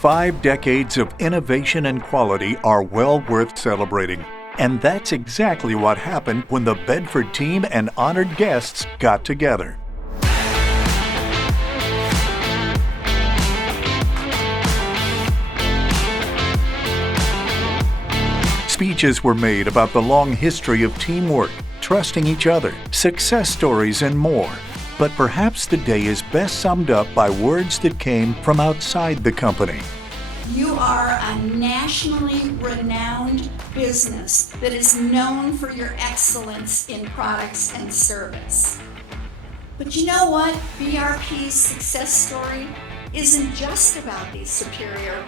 5 decades of innovation and quality are well worth celebrating. And that's exactly what happened when the Bedford team and honored guests got together. Speeches were made about the long history of teamwork, trusting each other, success stories, and more. But perhaps the day is best summed up by words that came from outside the company. You are a nationally renowned business that is known for your excellence in products and service. But you know what? BRP's success story isn't just about these superior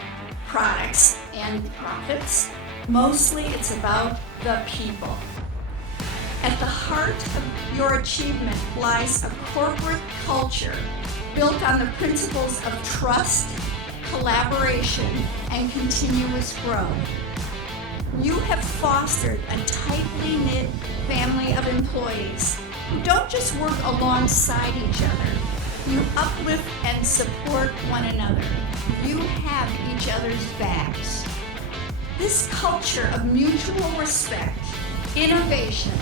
products and profits. Mostly it's about the people. At the heart of your achievement lies a corporate culture built on the principles of trust, collaboration, and continuous growth. You have fostered a tightly knit family of employees who don't just work alongside each other. You uplift and support one another. You have each other's backs. This culture of mutual respect, innovation,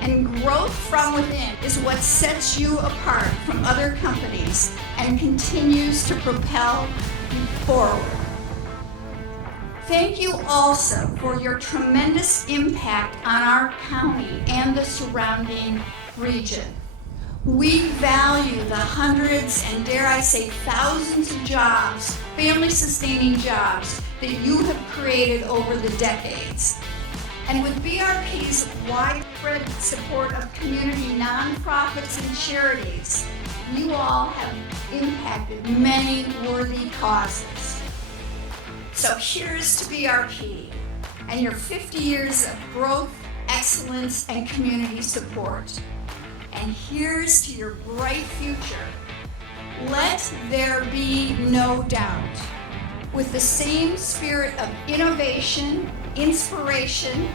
and growth from within is what sets you apart from other companies and continues to propel you forward. Thank you also for your tremendous impact on our county and the surrounding region. We value the hundreds and dare I say thousands of jobs, family-sustaining jobs, that you have created over the decades. And with BRP's widespread support of community nonprofits and charities, you all have impacted many worthy causes. So here's to BRP and your 50 years of growth, excellence, and community support. And here's to your bright future. Let there be no doubt. With the same spirit of innovation, inspiration,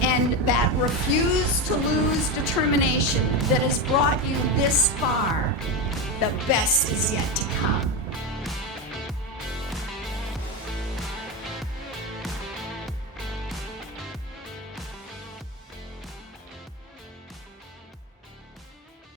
and that refuse to lose determination that has brought you this far, the best is yet to come.